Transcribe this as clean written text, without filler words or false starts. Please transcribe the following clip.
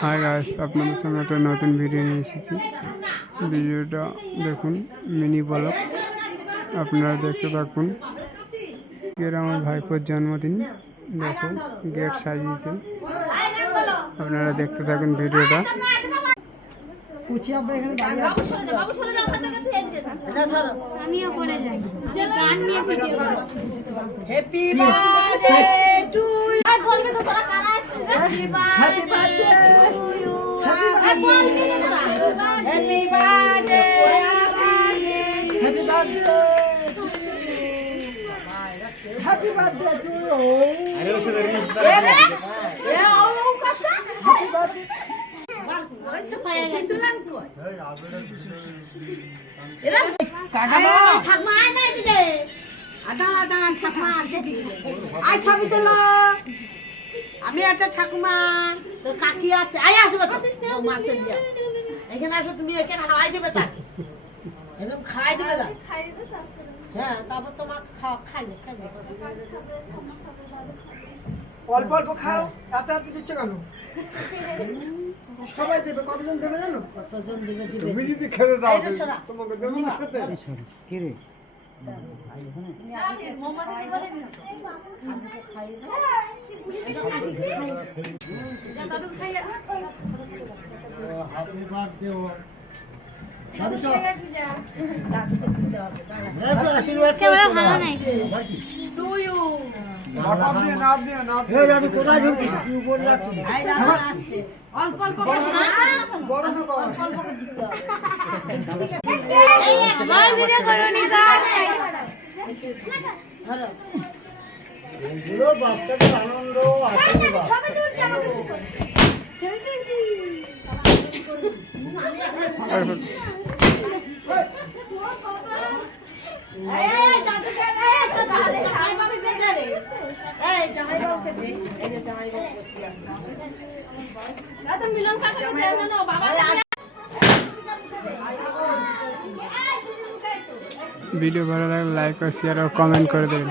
Hi guys, আপনাদের সামনে একটা নতুন ভিডিও নিয়ে এসেছি। ভিডিওটা দেখুন, মিনি ব্লগ। আপনারা দেখতে থাকুন। এর আমার ভাইপোর জন্মদিন, দেখো গেট সাজিয়েছে। আপনারা দেখতে থাকুন ভিডিওটা। আমিও করে যাই গান নিয়ে video happy birthday to you আর বলবে তো তোরা কারা আসছে happy birthday to you happy birthday happy birthday happy birthday to you আরে ওসে ধরে এ ও কথা হ্যাপি বার্থডে আচ্ছা পায়া তুলান কই এরা কাটাবা ঠাকমা আয় না দিদে আদা আদা ঠাকমা আসে আয় ছবি তোলো আমি একটা ঠাকুমা তোর কাকি আছে আয় আসবে তো ও মাছ দিয়া এখানে আসো তুমি এখানে খাওয়াই দিবে তা একদম খাওয়াই দিবে দা হ্যাঁ তারপর তোমার খাইবে অল্প অল্প খাও এত এত দিচ্ছ কেন? সবাই দেবে, কতজন দেবে জানো? কতজন দিবে দিবে তুমি যদি খেতে দাও তোমাকে দেবো না খেতে। কি রে ক্যামেরা ভালো নাই অল্প অল্প আমার ভিডিও করো নি গান এগুলো বাচ্চাদের আনন্দ আশীর্বাদ। ভিডিও ভালো লাগলে লাইক और शेयर और कमेंट করে দেবেন।